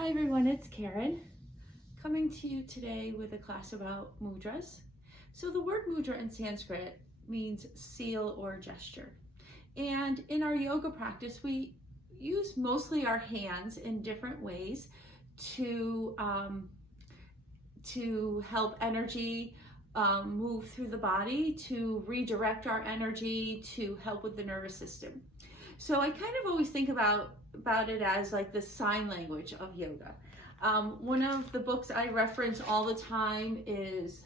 Hi everyone, it's Karen coming to you today with a class about mudras. So the word mudra in Sanskrit means seal or gesture. And in our yoga practice, we use mostly our hands in different ways to help energy move through the body, to redirect our energy, to help with the nervous system. So I kind of always think about it as like the sign language of yoga. One of the books I reference all the time is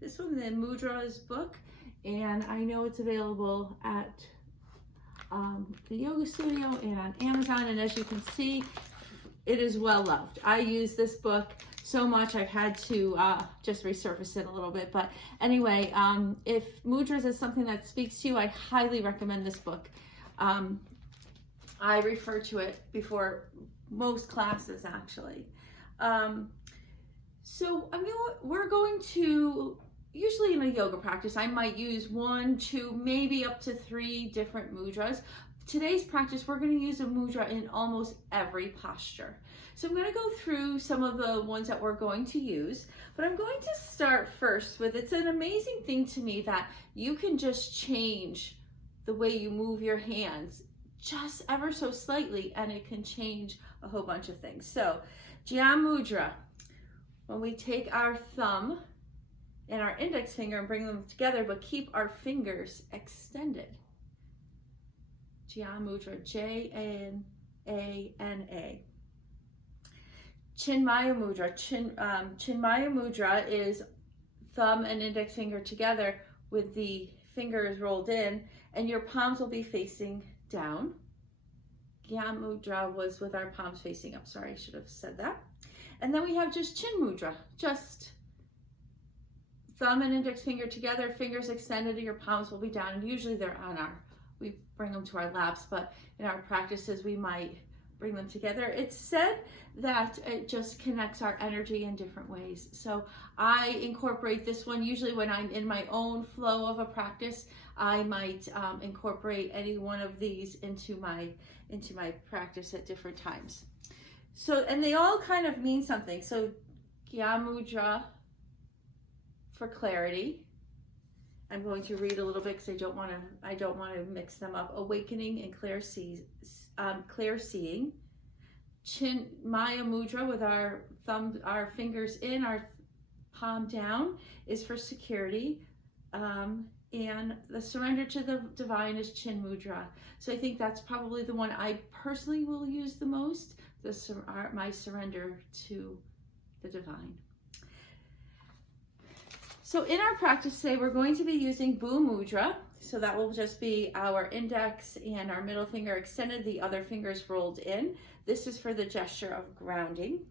this one, the Mudras book, and I know it's available at the yoga studio and on Amazon, and as you can see, it is well loved. I use this book so much I've had to just resurface it a little bit, but anyway, if mudras is something that speaks to you, I highly recommend this book. I refer to it before most classes actually. We're going to, usually in a yoga practice, I might use 1, 2, maybe up to 3 different mudras. Today's practice, we're going to use a mudra in almost every posture. So I'm going to go through some of the ones that we're going to use, but I'm going to start first with, it's an amazing thing to me that you can just change the way you move your hands just ever so slightly, and it can change a whole bunch of things. So, Jnana Mudra, when we take our thumb and our index finger and bring them together, but keep our fingers extended. Jnana Mudra, Jnana. Chinmaya Mudra. Chinmaya Mudra is thumb and index finger together with the fingers rolled in, and your palms will be facing down. Jnana Mudra was with our palms facing up. Sorry, I should have said that. And then we have just Chin Mudra, just thumb and index finger together, fingers extended, and your palms will be down. And usually they're on we bring them to our laps, but in our practices we might bring them together. It's said that it just connects our energy in different ways. So I incorporate this one usually when I'm in my own flow of a practice. I might incorporate any one of these into my practice at different times. So, and they all kind of mean something. So Jnana Mudra for clarity. I'm going to read a little bit because I don't want to mix them up. Awakening and clear seeing. Chinmaya Mudra with our fingers in, our palm down, is for security. And the surrender to the divine is Chin Mudra. So I think that's probably the one I personally will use the most, my surrender to the divine. So in our practice today, we're going to be using Bu Mudra. So that will just be our index and our middle finger extended, the other fingers rolled in. This is for the gesture of grounding.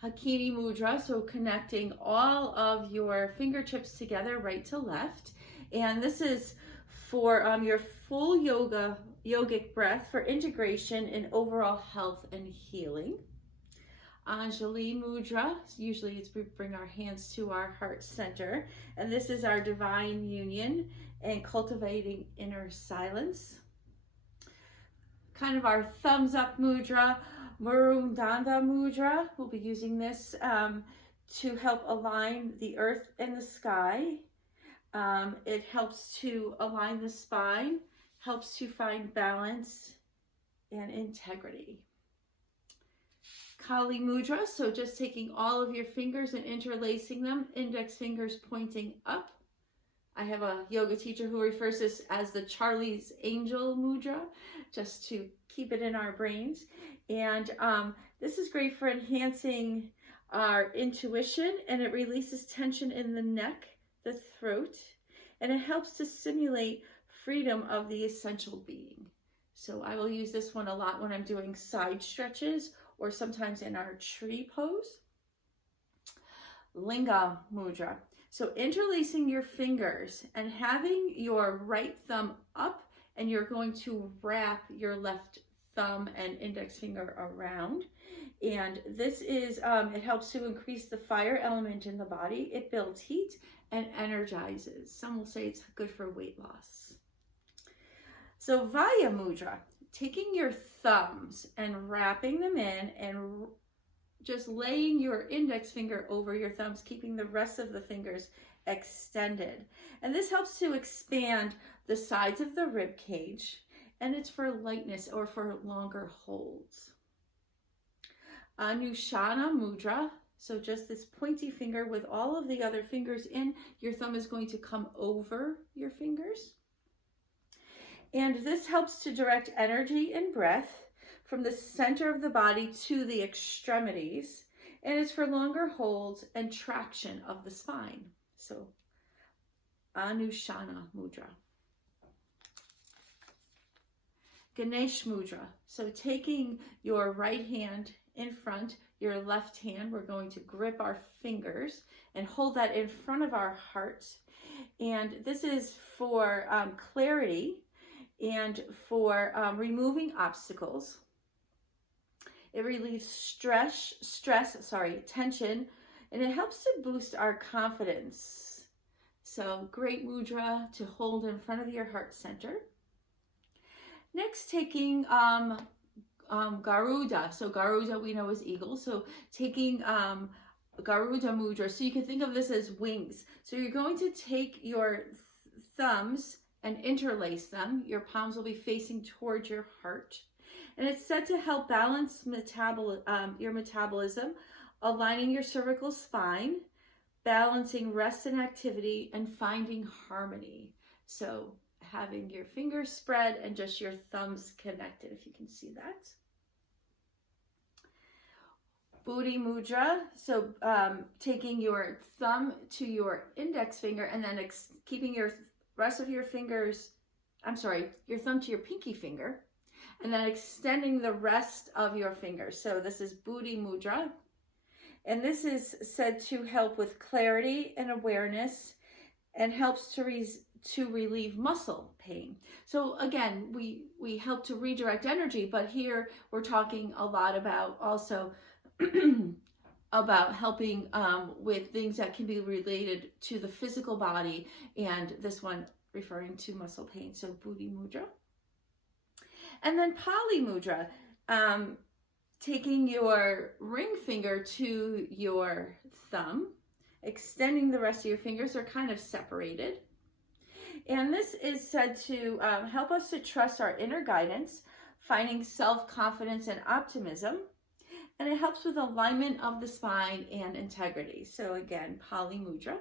Hakini Mudra, so connecting all of your fingertips together, right to left. And this is for your full yogic breath for integration and overall health and healing. Anjali Mudra, usually it's we bring our hands to our heart center, and this is our divine union and cultivating inner silence. Kind of our thumbs up mudra, Murundanda Mudra. We'll be using this to help align the earth and the sky. It helps to align the spine, helps to find balance and integrity. Kali Mudra, so just taking all of your fingers and interlacing them, index fingers pointing up. I have a yoga teacher who refers to this as the Charlie's Angel Mudra, just to keep it in our brains. And this is great for enhancing our intuition, and it releases tension in the neck, the throat, and it helps to simulate freedom of the essential being. So I will use this one a lot when I'm doing side stretches or sometimes in our tree pose. Linga Mudra. So interlacing your fingers and having your right thumb up, and you're going to wrap your left thumb and index finger around. And this is, it helps to increase the fire element in the body. It builds heat and energizes. Some will say it's good for weight loss. So Vaya Mudra. taking your thumbs and wrapping them in and just laying your index finger over your thumbs, keeping the rest of the fingers extended. And this helps to expand the sides of the rib cage, and it's for lightness or for longer holds. Anushana Mudra. So just this pointy finger with all of the other fingers in, your thumb is going to come over your fingers. And this helps to direct energy and breath from the center of the body to the extremities. And it's for longer holds and traction of the spine. So Anushana Mudra. Ganesh Mudra. So taking your right hand in front, your left hand, we're going to grip our fingers and hold that in front of our heart. And this is for clarity and for removing obstacles. It relieves tension, and it helps to boost our confidence. So great mudra to hold in front of your heart center. Next, taking Garuda. So Garuda we know is eagle. So taking Garuda Mudra. So you can think of this as wings. So you're going to take your thumbs and interlace them. Your palms will be facing towards your heart. And it's said to help balance your metabolism, aligning your cervical spine, balancing rest and activity, and finding harmony. So having your fingers spread and just your thumbs connected, if you can see that. Buddhi Mudra, so taking your thumb to your index finger and then keeping your rest of your fingers, your thumb to your pinky finger, and then extending the rest of your fingers. So this is Buddhi Mudra. And this is said to help with clarity and awareness and helps to relieve muscle pain. So again, we help to redirect energy, but here we're talking a lot about also about helping with things that can be related to the physical body, and this one referring to muscle pain. So Buddhi Mudra. And then Pali Mudra, taking your ring finger to your thumb, extending the rest of your fingers are kind of separated. And this is said to help us to trust our inner guidance, finding self-confidence and optimism. And it helps with alignment of the spine and integrity. So again, Pali Mudra.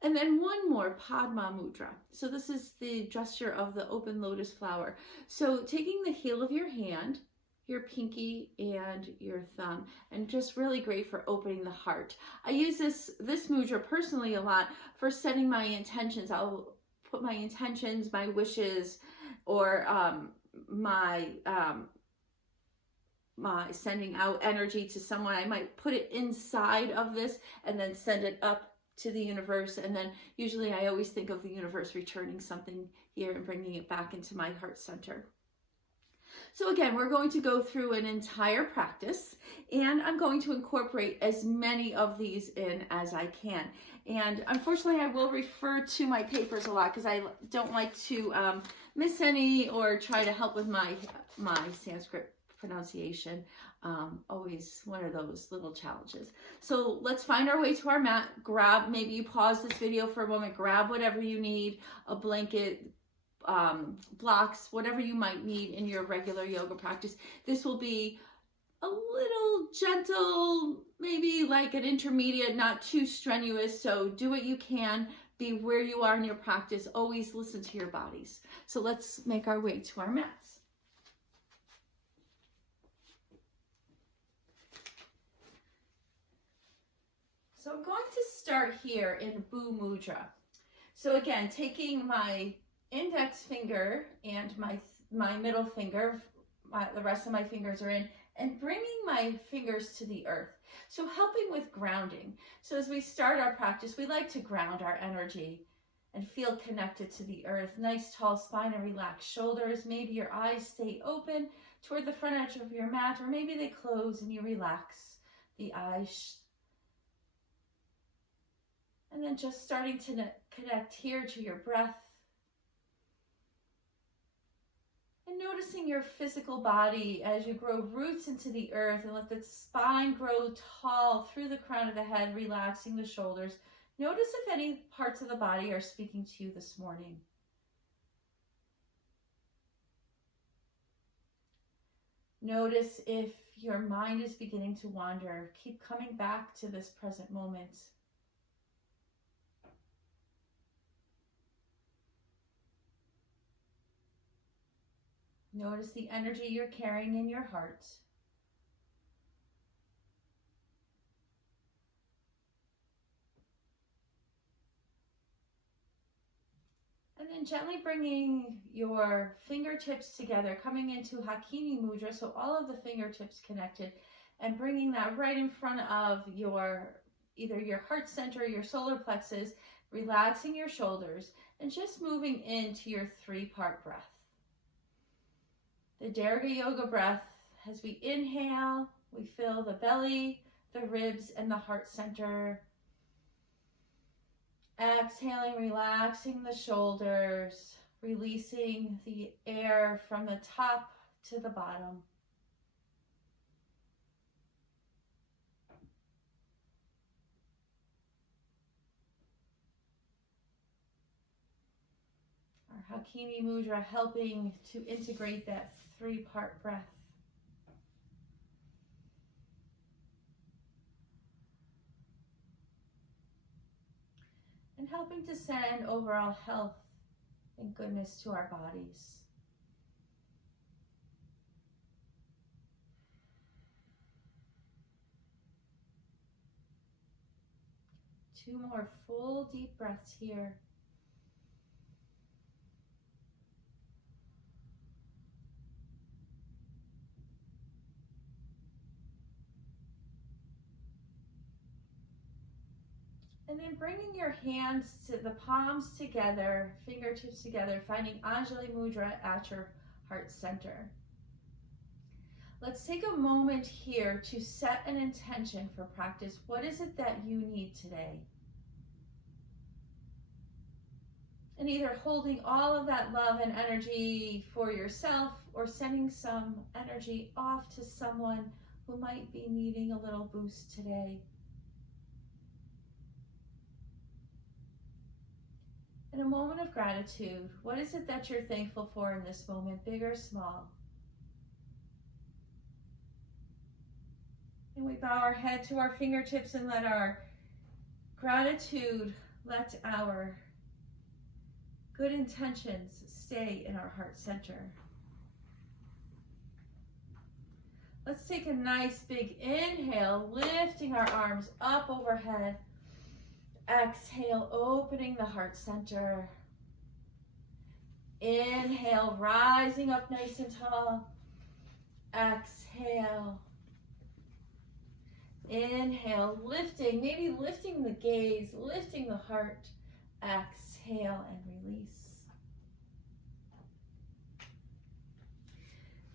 And then one more, Padma Mudra. So this is the gesture of the open lotus flower. So taking the heel of your hand, your pinky and your thumb, and just really great for opening the heart. I use this mudra personally a lot for setting my intentions. I'll put my intentions, my wishes, or my sending out energy to someone. I might put it inside of this and then send it up to the universe. And then usually I always think of the universe returning something here and bringing it back into my heart center. So again, we're going to go through an entire practice, and I'm going to incorporate as many of these in as I can. And unfortunately, I will refer to my papers a lot because I don't like to miss any or try to help with my Sanskrit pronunciation. Always one of those little challenges. So let's find our way to our mat. Maybe you pause this video for a moment, grab whatever you need, a blanket, blocks, whatever you might need in your regular yoga practice. This will be a little gentle, maybe like an intermediate, not too strenuous. So do what you can, be where you are in your practice. Always listen to your bodies. So let's make our way to our mats. So I'm going to start here in Bu Mudra. So again, taking my index finger and my middle finger, the rest of my fingers are in, and bringing my fingers to the earth. So helping with grounding. So as we start our practice, we like to ground our energy and feel connected to the earth. Nice tall spine and relaxed shoulders. Maybe your eyes stay open toward the front edge of your mat, or maybe they close and you relax the eyes. And then just starting to connect here to your breath. And noticing your physical body as you grow roots into the earth and let the spine grow tall through the crown of the head, relaxing the shoulders. Notice if any parts of the body are speaking to you this morning. Notice if your mind is beginning to wander. Keep coming back to this present moment. Notice the energy you're carrying in your heart. And then gently bringing your fingertips together, coming into Hakini Mudra, so all of the fingertips connected, and bringing that right in front of either your heart center or your solar plexus, relaxing your shoulders, and just moving into your 3-part breath. The Dirga Yoga breath, as we inhale, we fill the belly, the ribs, and the heart center. Exhaling, relaxing the shoulders, releasing the air from the top to the bottom. Our Hakini Mudra helping to integrate that 3-part breath. And helping to send overall health and goodness to our bodies. Two more full deep breaths here. And then bringing your hands to the palms together, fingertips together, finding Anjali Mudra at your heart center. Let's take a moment here to set an intention for practice. What is it that you need today? And either holding all of that love and energy for yourself or sending some energy off to someone who might be needing a little boost today. In a moment of gratitude, what is it that you're thankful for in this moment, big or small? And we bow our head to our fingertips and let our gratitude, let our good intentions stay in our heart center. Let's take a nice big inhale, lifting our arms up overhead. Exhale, opening the heart center. Inhale, rising up nice and tall. Exhale. Inhale, lifting, maybe lifting the gaze, lifting the heart. Exhale and release.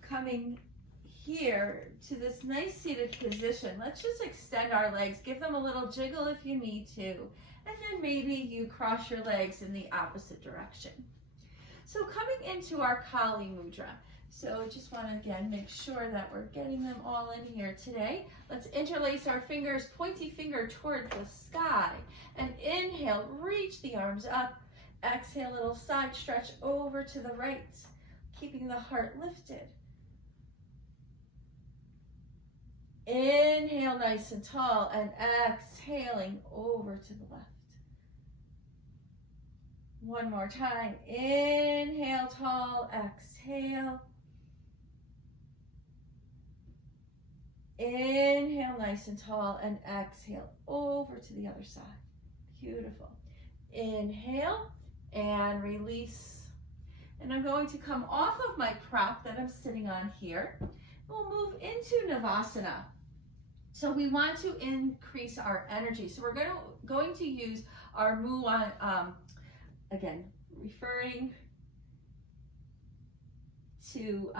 Coming here to this nice seated position, let's just extend our legs, give them a little jiggle if you need to, and then maybe you cross your legs in the opposite direction. So coming into our Kali Mudra. So just want to again make sure that we're getting them all in here today. Let's interlace our fingers, pointy finger toward the sky, and inhale, reach the arms up. Exhale, little side stretch over to the right, keeping the heart lifted. Inhale nice and tall and exhaling over to the left. One more time. Inhale tall, exhale. Inhale nice and tall and exhale over to the other side. Beautiful. Inhale and release. And I'm going to come off of my prop that I'm sitting on here. We'll move into Navasana. So we want to increase our energy. So we're going to use our Muan, again, referring to,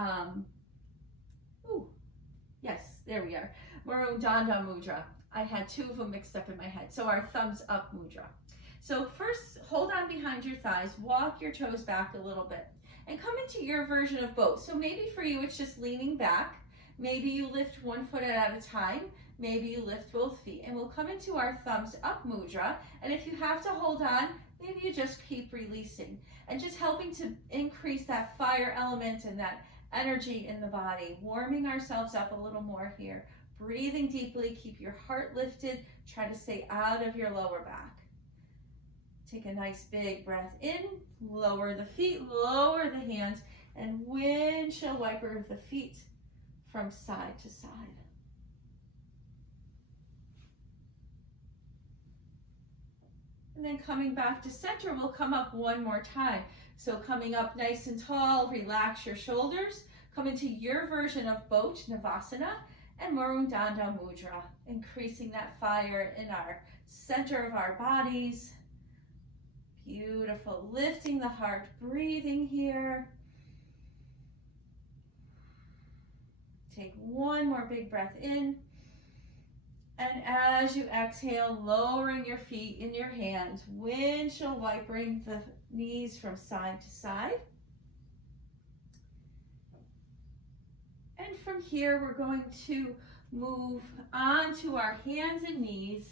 yes, there we are, Marudanda Mudra. I had two of them mixed up in my head. So our thumbs up mudra. So first, hold on behind your thighs, walk your toes back a little bit. and come into your version of both. So maybe for you, it's just leaning back. Maybe you lift one foot at a time. Maybe you lift both feet, and we'll come into our thumbs up mudra. And if you have to hold on, maybe you just keep releasing and just helping to increase that fire element and that energy in the body, warming ourselves up a little more here. Breathing deeply, keep your heart lifted. Try to stay out of your lower back. Take a nice big breath in, lower the feet, lower the hands, and windshield wiper the feet from side to side. And then coming back to center, we'll come up one more time. So coming up nice and tall, relax your shoulders. Come into your version of boat, Navasana, and Marundanda Mudra, increasing that fire in our center of our bodies. Beautiful, lifting the heart, breathing here. Take one more big breath in. And as you exhale, lowering your feet in your hands, windshield wipering the knees from side to side. And from here, we're going to move onto our hands and knees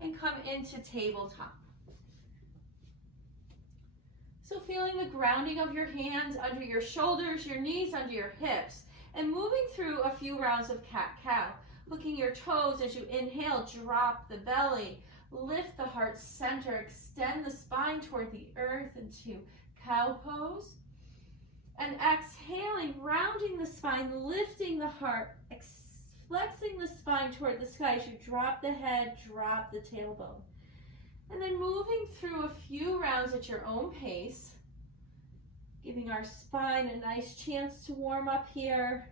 and come into tabletop. So feeling the grounding of your hands under your shoulders, your knees under your hips, and moving through a few rounds of cat-cow. Hooking your toes as you inhale, drop the belly, lift the heart center, extend the spine toward the earth into cow pose. And exhaling, rounding the spine, lifting the heart, flexing the spine toward the sky as you drop the head, drop the tailbone. And then moving through a few rounds at your own pace, giving our spine a nice chance to warm up here.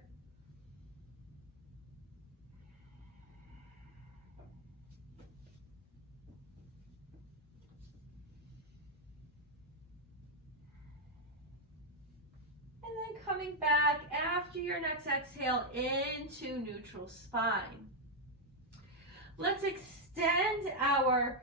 And then coming back after your next exhale into neutral spine. Let's extend our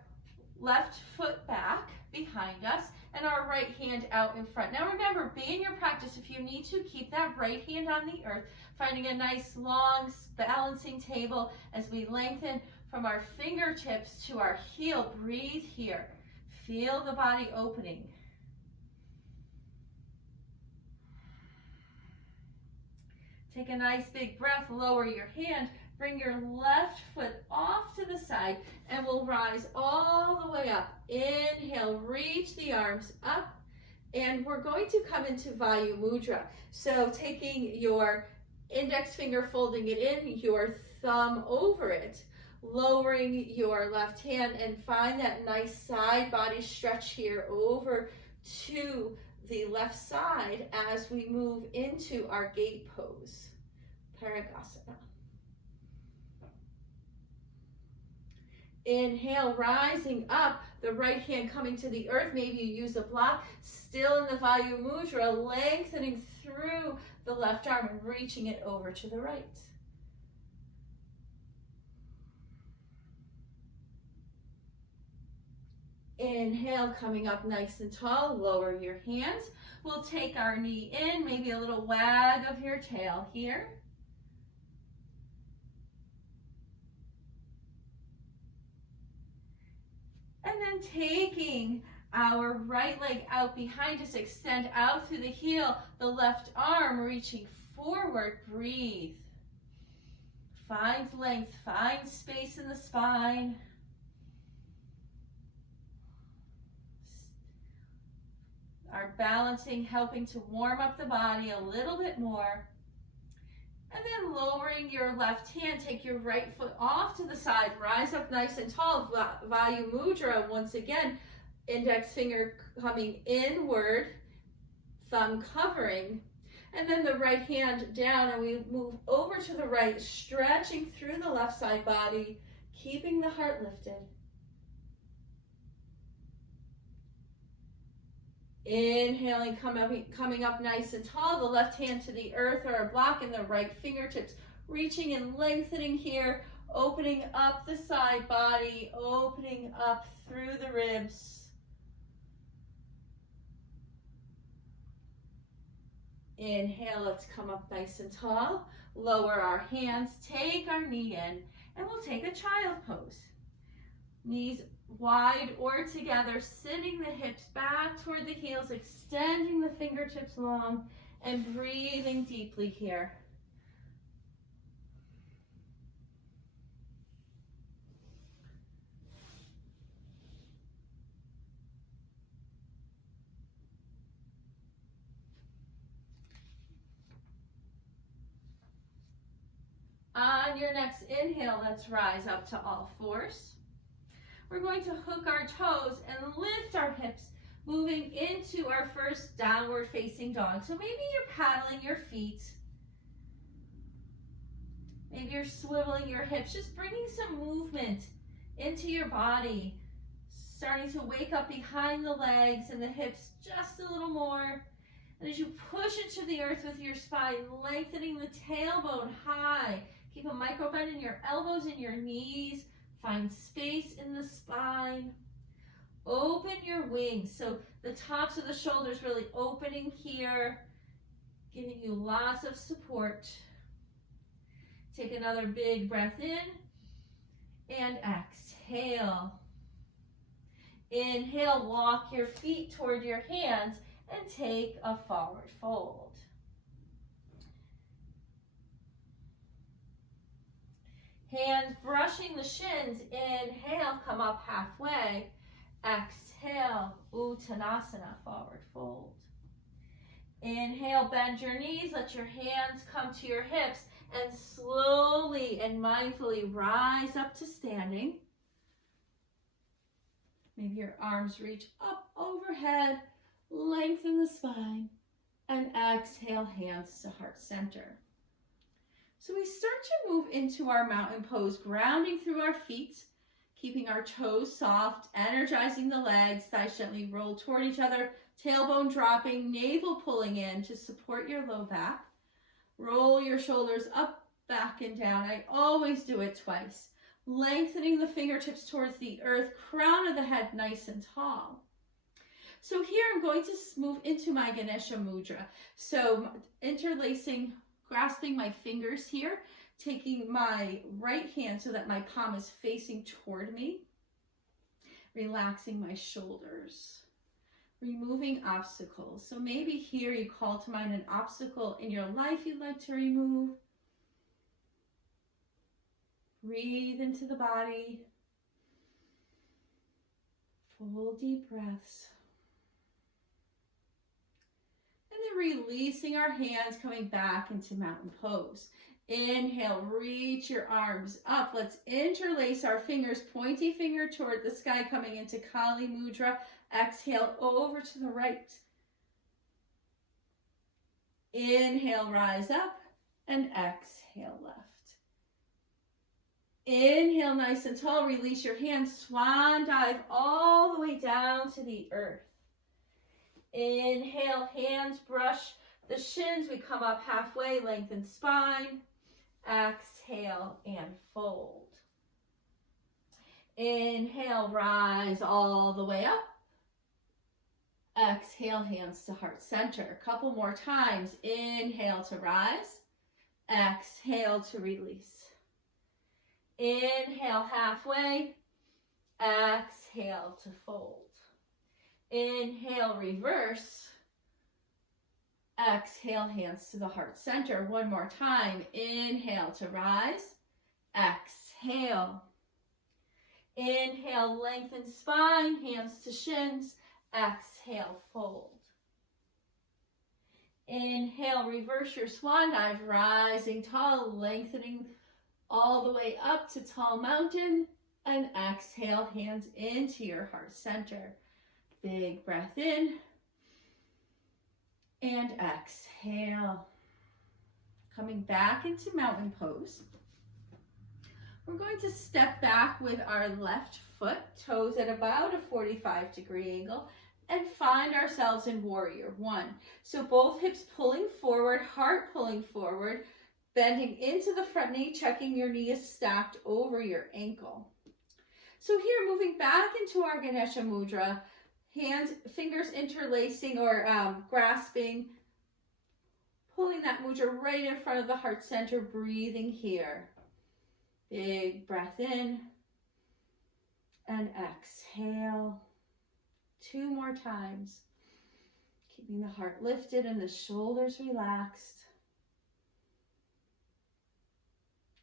left foot back behind us and our right hand out in front. Now remember, be in your practice, if you need to, keep that right hand on the earth, finding a nice long balancing table as we lengthen from our fingertips to our heel. Breathe here. Feel the body opening. Take a nice big breath, lower your hand, bring your left foot off to the side, and we'll rise all the way up. Inhale, reach the arms up, and we're going to come into Vayu Mudra. So taking your index finger, folding it in, your thumb over it, lowering your left hand, and find that nice side body stretch here over to the left side as we move into our gate pose, Parigasana. Inhale, rising up, the right hand coming to the earth. Maybe you use a block, still in the Vayu Mudra, lengthening through the left arm and reaching it over to the right. Inhale, coming up nice and tall, lower your hands. We'll take our knee in, maybe a little wag of your tail here. And then taking our right leg out behind us, extend out through the heel, the left arm reaching forward, breathe. Find length, find space in the spine. Our balancing helping to warm up the body a little bit more. And then lowering your left hand, take your right foot off to the side, rise up nice and tall, Vayu Mudra once again, index finger coming inward, thumb covering, and then the right hand down, and we move over to the right, stretching through the left side body, keeping the heart lifted. Inhaling, coming up nice and tall, the left hand to the earth or a block, and the right fingertips reaching and lengthening here, opening up the side body, opening up through the ribs. Inhale, let's come up nice and tall. Lower our hands, take our knee in, and we'll take a child pose. Knees wide or together, sitting the hips back toward the heels, extending the fingertips long, and breathing deeply here. On your next inhale, let's rise up to all fours. We're going to hook our toes and lift our hips, moving into our first downward facing dog. So maybe you're paddling your feet. Maybe you're swiveling your hips, just bringing some movement into your body. Starting to wake up behind the legs and the hips just a little more. And as you push into the earth with your spine, lengthening the tailbone high. Keep a micro bend in your elbows and your knees. Find space in the spine. Open your wings. So the tops of the shoulders really opening here, giving you lots of support. Take another big breath in and exhale. Inhale, walk your feet toward your hands and take a forward fold. Hands brushing the shins. Inhale, come up halfway. Exhale, Uttanasana, forward fold. Inhale, bend your knees. Let your hands come to your hips and slowly and mindfully rise up to standing. Maybe your arms reach up overhead, lengthen the spine, and exhale, hands to heart center. So we start to move into our mountain pose, grounding through our feet, keeping our toes soft, energizing the legs, thighs gently roll toward each other, tailbone dropping, navel pulling in to support your low back. Roll your shoulders up, back, and down. I always do it twice. Lengthening the fingertips towards the earth, crown of the head nice and tall. So here I'm going to move into my Ganesha Mudra. So interlacing, grasping my fingers here, taking my right hand so that my palm is facing toward me, relaxing my shoulders, removing obstacles. So maybe here you call to mind an obstacle in your life you'd like to remove. Breathe into the body. Full deep breaths. And then releasing our hands, coming back into mountain pose. Inhale, reach your arms up. Let's interlace our fingers, pointy finger toward the sky, coming into Kali Mudra. Exhale, over to the right. Inhale, rise up, and exhale, left. Inhale, nice and tall, release your hands, swan dive all the way down to the earth. Inhale, hands brush the shins, we come up halfway, lengthen spine. Exhale and fold. Inhale, rise all the way up. Exhale, hands to heart center. A couple more times. Inhale to rise. Exhale to release. Inhale halfway. Exhale to fold. Inhale, reverse. Exhale, hands to the heart center. One more time. Inhale to rise. Exhale. Inhale, lengthen spine, hands to shins. Exhale, fold. Inhale, reverse your swan dive, rising tall, lengthening all the way up to tall mountain. And exhale, hands into your heart center. Big breath in. And exhale. Coming back into mountain pose. We're going to step back with our left foot, toes at about a 45-degree angle, and find ourselves in warrior one. So both hips pulling forward, heart pulling forward, bending into the front knee, checking your knee is stacked over your ankle. So here, moving back into our Ganesha Mudra, hands, fingers interlacing or grasping pulling that mudra right in front of the heart center, breathing here. Big breath in and exhale. 2 more times. Keeping the heart lifted and the shoulders relaxed.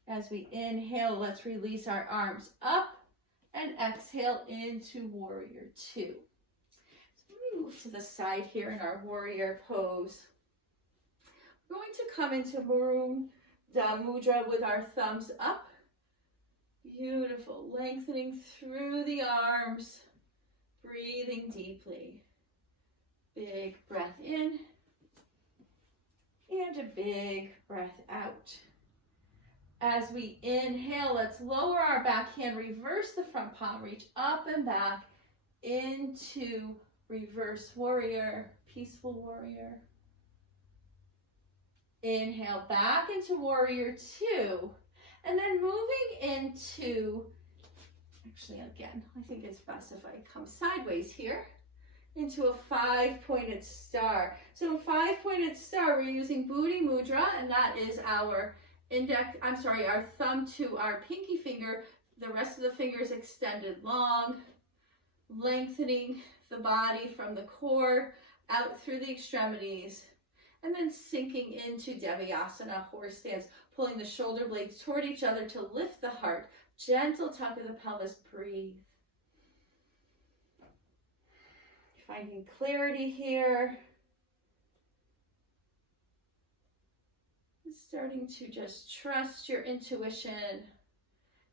As we inhale, let's release our arms up and exhale into warrior 2. So let me move to the side here in our warrior pose. We're going to come into Varuna Mudra with our thumbs up. Beautiful, lengthening through the arms, breathing deeply. Big breath in and a big breath out. As we inhale, let's lower our back hand, reverse the front palm, reach up and back into reverse warrior, peaceful warrior. Inhale back into warrior 2, and then moving into, actually again, I think it's best if I come sideways here, into a 5-pointed star. So a 5-pointed star, we're using Buddhi Mudra, and that is our our thumb to our pinky finger, the rest of the fingers extended long, lengthening the body from the core out through the extremities, and then sinking into Devasana, horse stance, pulling the shoulder blades toward each other to lift the heart. Gentle tuck of the pelvis, breathe. Finding clarity here. Starting to just trust your intuition.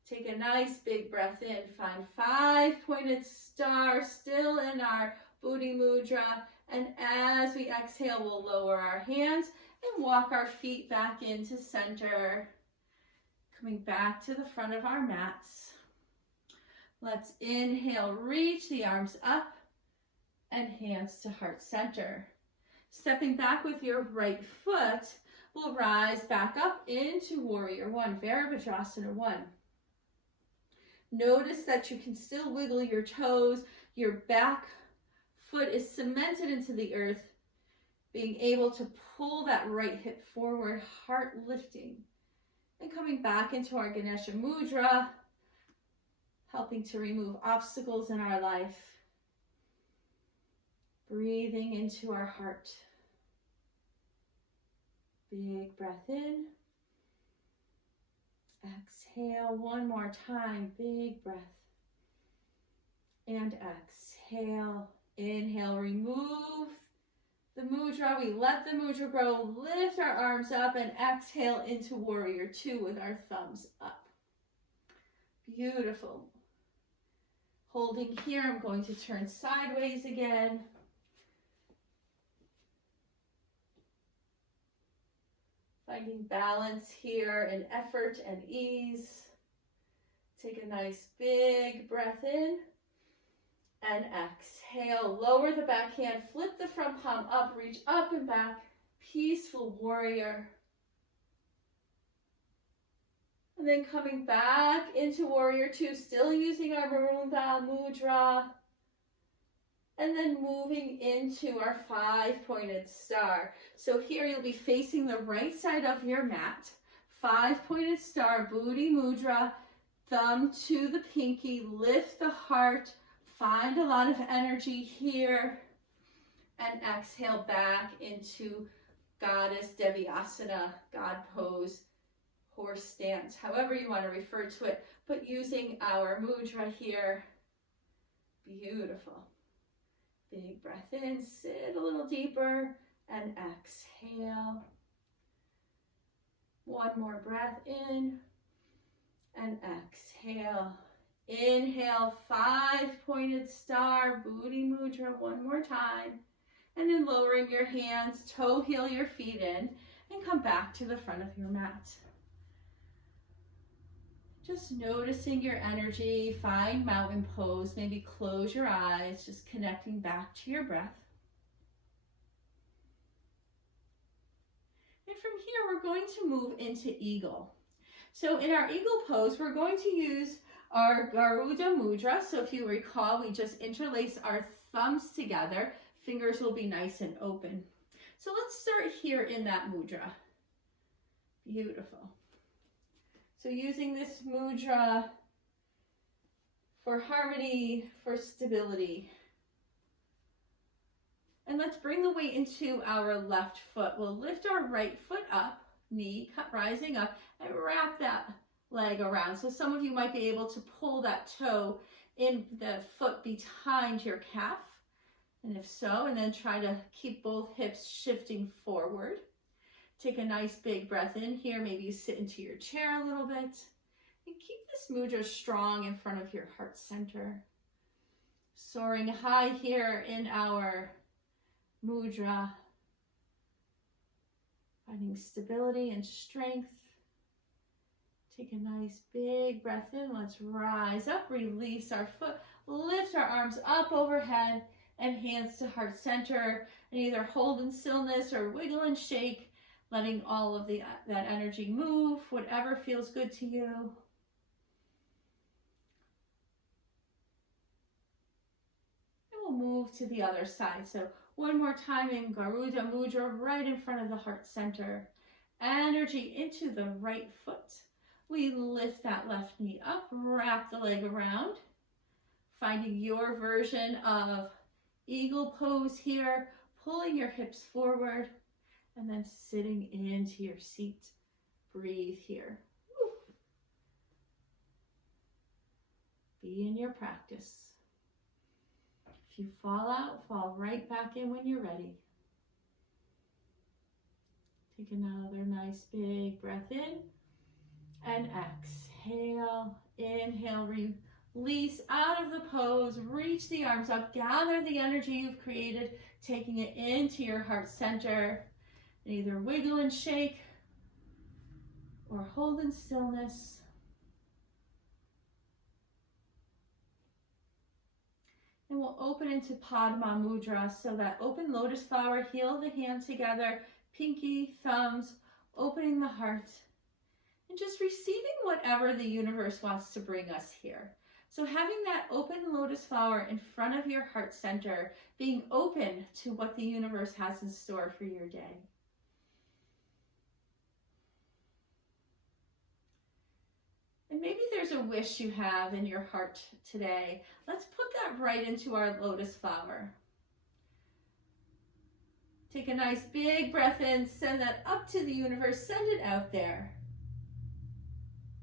Take a nice big breath in. Find 5-pointed star still in our Buddhi Mudra. And as we exhale, we'll lower our hands and walk our feet back into center. Coming back to the front of our mats. Let's inhale, reach the arms up and hands to heart center. Stepping back with your right foot, we'll rise back up into warrior 1, Virabhadrasana 1. Notice that you can still wiggle your toes. Your back foot is cemented into the earth, being able to pull that right hip forward, heart lifting. And coming back into our Ganesha Mudra, helping to remove obstacles in our life. Breathing into our heart. Big breath in. Exhale 1 more time. Big breath. And exhale. Inhale, remove the mudra. We let the mudra grow. Lift our arms up and exhale into warrior 2 with our thumbs up. Beautiful. Holding here, I'm going to turn sideways again. Finding balance here in effort and ease. Take a nice big breath in and exhale. Lower the back hand, flip the front palm up, reach up and back. Peaceful warrior. And then coming back into warrior 2, still using our Varuna Mudra. And then moving into our 5-pointed star. So here you'll be facing the right side of your mat. 5-pointed star, Buddhi Mudra, thumb to the pinky, lift the heart, find a lot of energy here, and exhale back into Goddess Devasana, God pose, horse stance, however you want to refer to it, but using our mudra here. Beautiful. Big breath in, sit a little deeper, and exhale. 1 more breath in, and exhale. Inhale, 5-pointed star, Buddhi Mudra 1 more time. And then lowering your hands, toe heel your feet in, and come back to the front of your mat. Just noticing your energy, find mountain pose, maybe close your eyes, just connecting back to your breath. And from here, we're going to move into eagle. So in our eagle pose, we're going to use our Garuda Mudra. So if you recall, we just interlace our thumbs together. Fingers will be nice and open. So let's start here in that mudra. Beautiful. So using this mudra for harmony, for stability. And let's bring the weight into our left foot. We'll lift our right foot up, knee rising up, and wrap that leg around. So some of you might be able to pull that toe in the foot behind your calf. And if so, and then try to keep both hips shifting forward. Take a nice big breath in here. Maybe you sit into your chair a little bit. And keep this mudra strong in front of your heart center. Soaring high here in our mudra. Finding stability and strength. Take a nice big breath in. Let's rise up, release our foot, lift our arms up overhead and hands to heart center, and either hold in stillness or wiggle and shake, letting all of that energy move, whatever feels good to you. And we'll move to the other side. So one more time in Garuda Mudra, right in front of the heart center. Energy into the right foot. We lift that left knee up, wrap the leg around, finding your version of eagle pose here, pulling your hips forward, and then sitting into your seat. Breathe here. Woo. Be in your practice. If you fall out, fall right back in when you're ready. Take another nice big breath in and exhale. Inhale, release out of the pose, reach the arms up, gather the energy you've created, taking it into your heart center, and either wiggle and shake or hold in stillness. And we'll open into Padma Mudra, so that open lotus flower, heel the hand together, pinky, thumbs, opening the heart, and just receiving whatever the universe wants to bring us here. So having that open lotus flower in front of your heart center, being open to what the universe has in store for your day. And maybe there's a wish you have in your heart today. Let's put that right into our lotus flower. Take a nice big breath in, send that up to the universe, send it out there.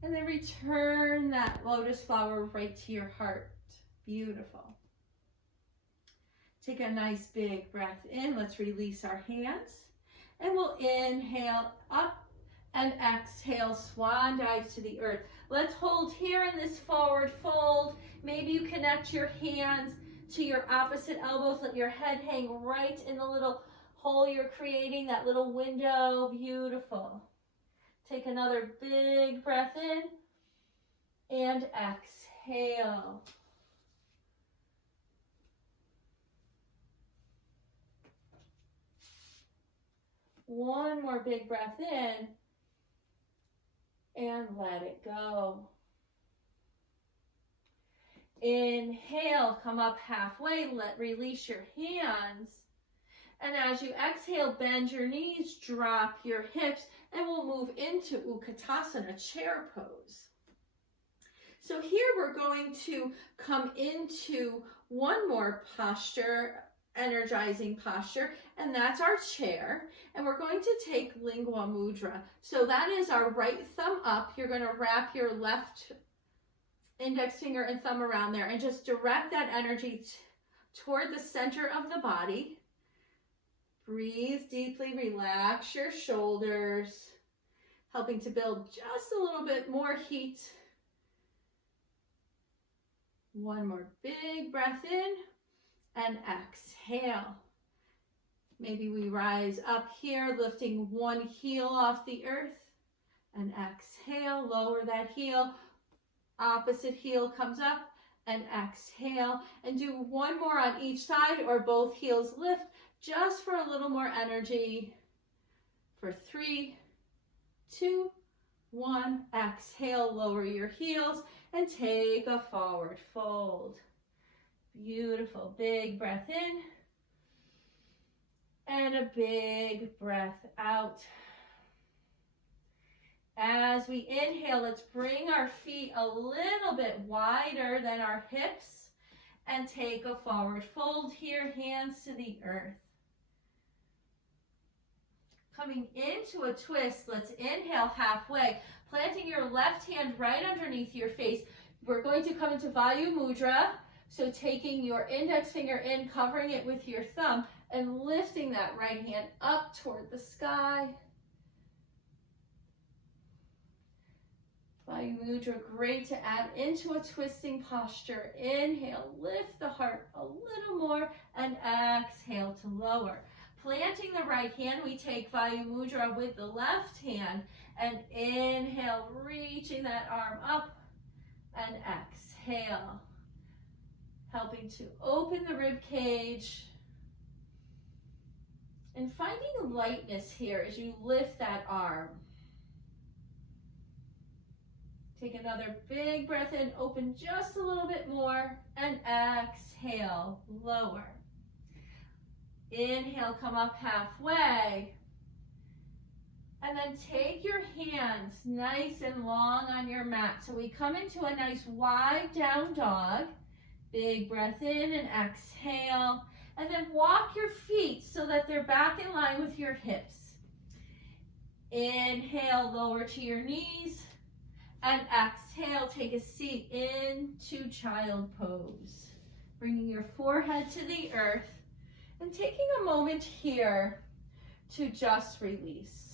And then return that lotus flower right to your heart. Beautiful. Take a nice big breath in. Let's release our hands. And we'll inhale up and exhale, swan dive to the earth. Let's hold here in this forward fold. Maybe you connect your hands to your opposite elbows. Let your head hang right in the little hole you're creating, that little window. Beautiful. Take another big breath in and exhale. One more big breath in and let it go. Inhale, come up halfway, release your hands. And as you exhale, bend your knees, drop your hips, and we'll move into Utkatasana, chair pose. So here we're going to come into one more posture, energizing posture, and that's our chair. And we're going to take Lingua Mudra. So that is our right thumb up. You're going to wrap your left index finger and thumb around there and just direct that energy toward the center of the body. Breathe deeply, relax your shoulders, helping to build just a little bit more heat. One more big breath in and exhale. Maybe we rise up here, lifting one heel off the earth, and exhale, lower that heel. Opposite heel comes up and exhale, and do one more on each side or both heels lift, just for a little more energy. For 3, 2, 1, exhale, lower your heels and take a forward fold. Beautiful, big breath in And a big breath out. As we inhale, let's bring our feet a little bit wider than our hips and take a forward fold here, hands to the earth. Coming into a twist, let's inhale halfway, planting your left hand right underneath your face. We're going to come into Vayu Mudra, so taking your index finger in, covering it with your thumb, and lifting that right hand up toward the sky. Vayu Mudra, great to add into a twisting posture. Inhale, lift the heart a little more, and exhale to lower. Planting the right hand, we take Vayu Mudra with the left hand, and inhale, reaching that arm up, and exhale, helping to open the rib cage. And finding lightness here as you lift that arm. Take another big breath in, open just a little bit more, and exhale, lower. Inhale, come up halfway. And then take your hands nice and long on your mat. So we come into a nice wide down dog. Big breath in and exhale. And then walk your feet so that they're back in line with your hips. Inhale, lower to your knees. And exhale, take a seat into child pose. Bringing your forehead to the earth and taking a moment here to just release.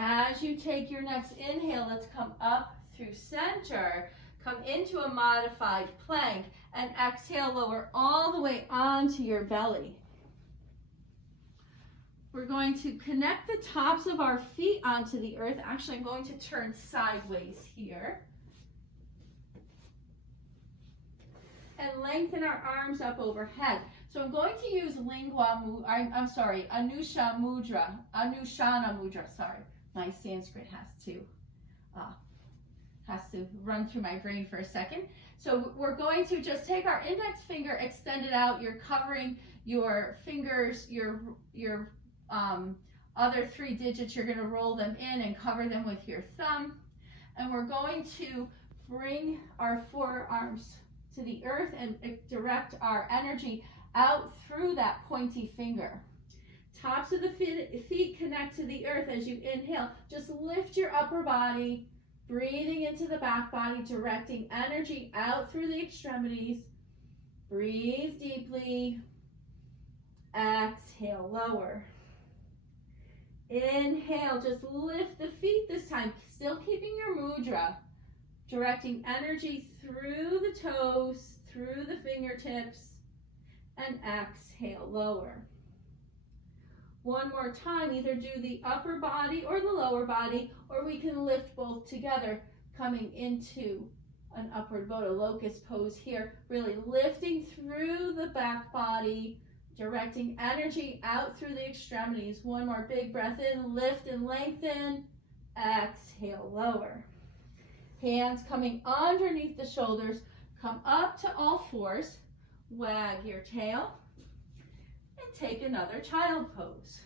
As you take your next inhale, let's come up through center, come into a modified plank, and exhale, lower all the way onto your belly. We're going to connect the tops of our feet onto the earth. Actually, I'm going to turn sideways here. And lengthen our arms up overhead. So I'm going to use Anushana Mudra, sorry. My Sanskrit has to run through my brain for a second. So we're going to just take our index finger, extend it out. You're covering your fingers, your other 3 digits. You're going to roll them in and cover them with your thumb. And we're going to bring our forearms to the earth and direct our energy out through that pointy finger. Tops of the feet connect to the earth as you inhale. Just lift your upper body, breathing into the back body, directing energy out through the extremities. Breathe deeply. Exhale, lower. Inhale, just lift the feet this time, still keeping your mudra, directing energy through the toes, through the fingertips, and exhale, lower. One more time, either do the upper body or the lower body, or we can lift both together, coming into an upward Baddha locust pose here, really lifting through the back body, directing energy out through the extremities. One more big breath in, lift and lengthen, exhale, lower. Hands coming underneath the shoulders, come up to all fours, wag your tail, and take another child pose.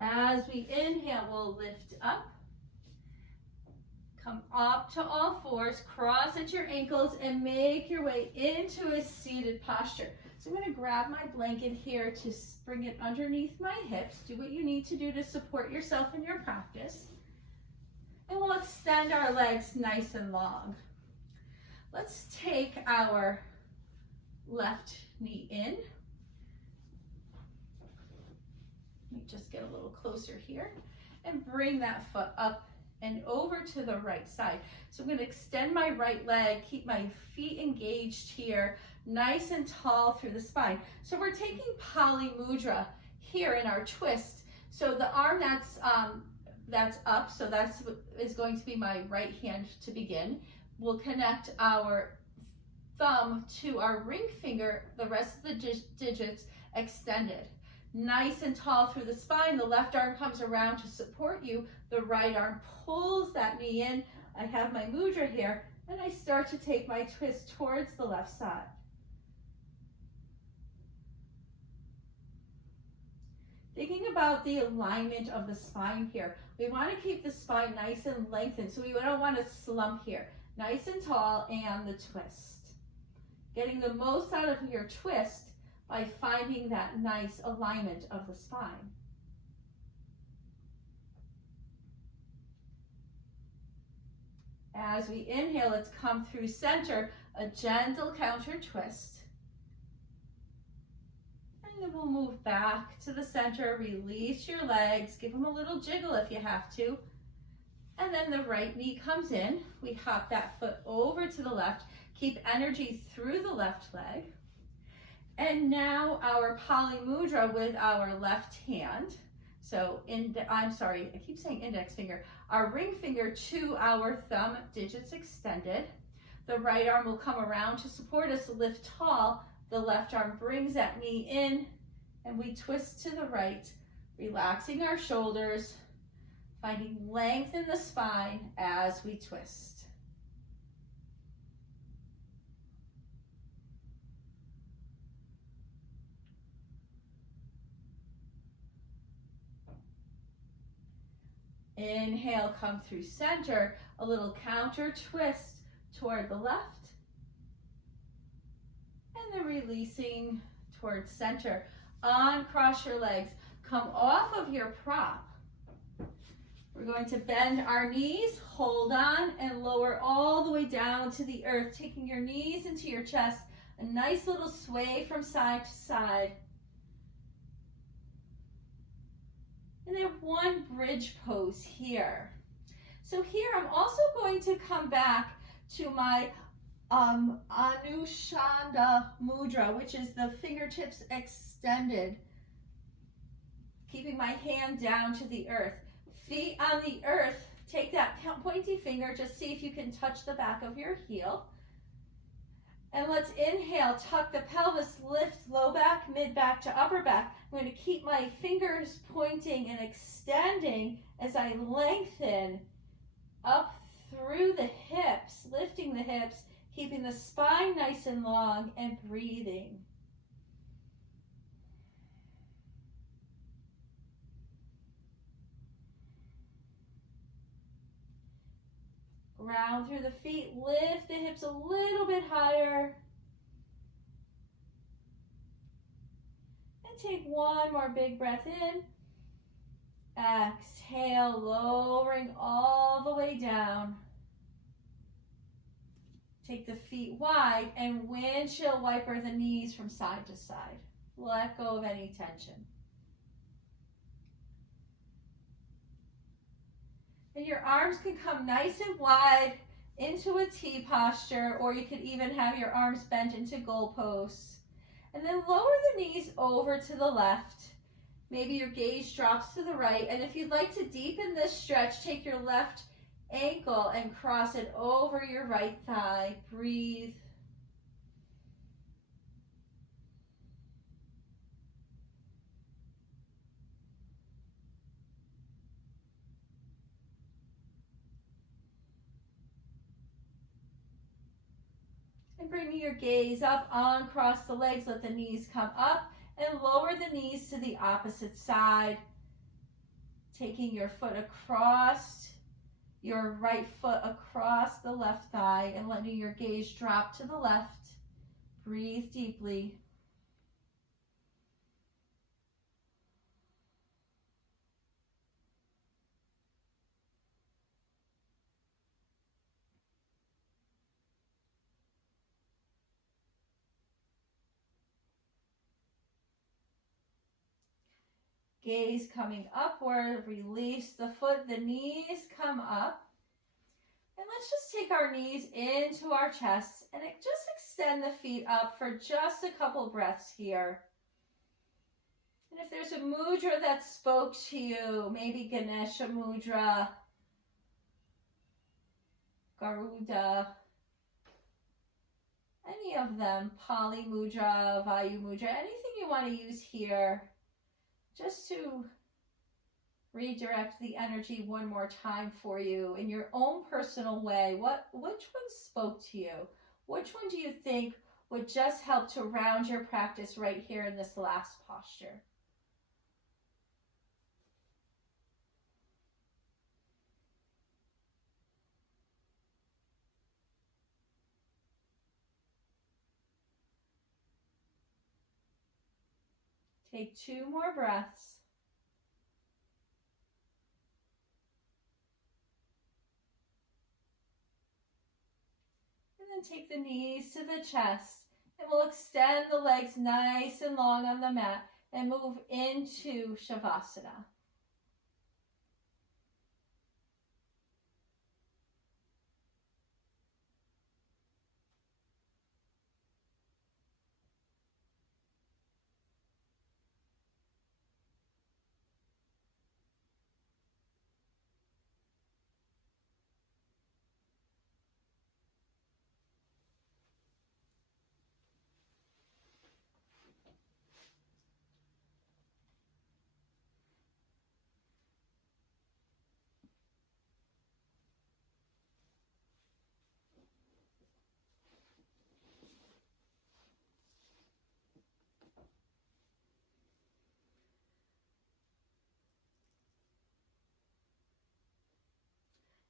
As we inhale, we'll lift up. Come up to all fours, cross at your ankles, and make your way into a seated posture. So I'm going to grab my blanket here to bring it underneath my hips. Do what you need to do to support yourself in your practice. And we'll extend our legs nice and long. Let's take our left knee in. Let me just get a little closer here and bring that foot up and over to the right side. So I'm going to extend my right leg, keep my feet engaged here, nice and tall through the spine. So we're taking Pali Mudra here in our twist. So the arm that's up, so that's is going to be my right hand to begin. We'll connect our thumb to our ring finger, the rest of the digits extended. Nice and tall through the spine. The left arm comes around to support you. The right arm pulls that knee in. I have my mudra here, and I start to take my twist towards the left side. Thinking about the alignment of the spine here. We want to keep the spine nice and lengthened, so we don't want to slump here. Nice and tall, and the twist. Getting the most out of your twist by finding that nice alignment of the spine. As we inhale, let's come through center, a gentle counter twist. And then we'll move back to the center, release your legs, give them a little jiggle if you have to. And then the right knee comes in. We hop that foot over to the left, keep energy through the left leg. And now our Pali Mudra with our left hand. So, I keep saying index finger. Our ring finger to our thumb, digits extended. The right arm will come around to support us, lift tall. The left arm brings that knee in, and we twist to the right, relaxing our shoulders, finding length in the spine as we twist. Inhale, come through center, a little counter twist toward the left, and then releasing towards center. Uncross your legs, come off of your prop. We're going to bend our knees, hold on, and lower all the way down to the earth, taking your knees into your chest, a nice little sway from side to side. And then one bridge pose here. So here I'm also going to come back to my Anushanda Mudra, which is the fingertips extended, keeping my hand down to the earth. Feet on the earth, take that pointy finger, just see if you can touch the back of your heel. And let's inhale, tuck the pelvis, lift low back, mid back to upper back. I'm going to keep my fingers pointing and extending as I lengthen up through the hips, lifting the hips, keeping the spine nice and long, and breathing. Round through the feet, lift the hips a little bit higher. And take one more big breath in. Exhale, lowering all the way down. Take the feet wide and windshield wiper the knees from side to side. Let go of any tension. And your arms can come nice and wide into a T posture, or you could even have your arms bent into goalposts. And then lower the knees over to the left. Maybe your gaze drops to the right. And if you'd like to deepen this stretch, take your left ankle and cross it over your right thigh. Breathe. And bringing your gaze up, uncross the legs, let the knees come up, and lower the knees to the opposite side. Taking your foot across, your right foot across the left thigh, and letting your gaze drop to the left. Breathe deeply. Gaze coming upward, release the foot, the knees come up. And let's just take our knees into our chests and just extend the feet up for just a couple breaths here. And if there's a mudra that spoke to you, maybe Ganesha mudra, Garuda, any of them, Pali mudra, Vayu mudra, anything you want to use here, just to redirect the energy one more time for you in your own personal way. Which one spoke to you? Which one do you think would just help to round your practice right here in this last posture? Take 2 more breaths. And then take the knees to the chest. And we'll extend the legs nice and long on the mat and move into Shavasana.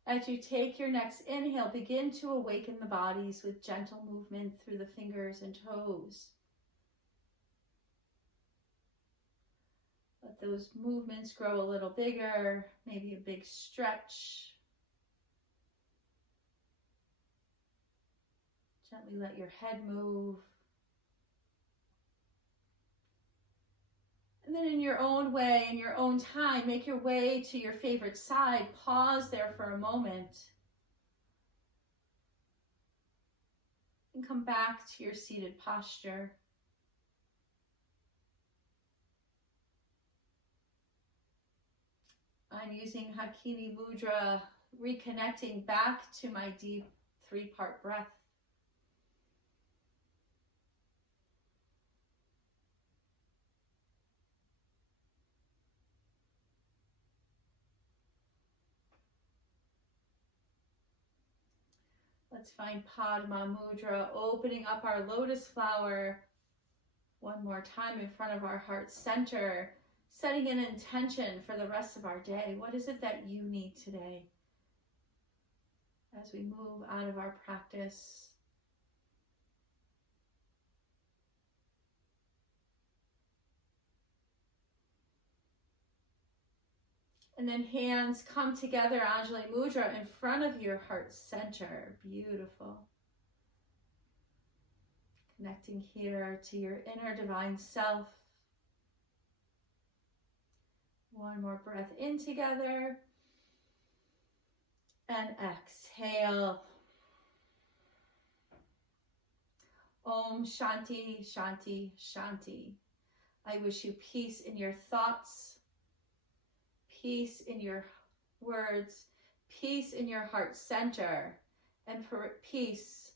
As you take your next inhale, begin to awaken the bodies with gentle movement through the fingers and toes. Let those movements grow a little bigger, maybe a big stretch. Gently let your head move. And then in your own way, in your own time, make your way to your favorite side. Pause there for a moment. And come back to your seated posture. I'm using Hakini Mudra, reconnecting back to my deep 3-part breath. Let's find Padma Mudra, opening up our lotus flower one more time in front of our heart center, setting an intention for the rest of our day. What is it that you need today as we move out of our practice? And then hands come together, Anjali Mudra, in front of your heart center. Beautiful. Connecting here to your inner divine self. One more breath in together. And exhale. Om Shanti, Shanti, Shanti. I wish you peace in your thoughts, peace in your words, peace in your heart center, and peace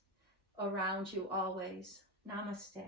around you always. Namaste.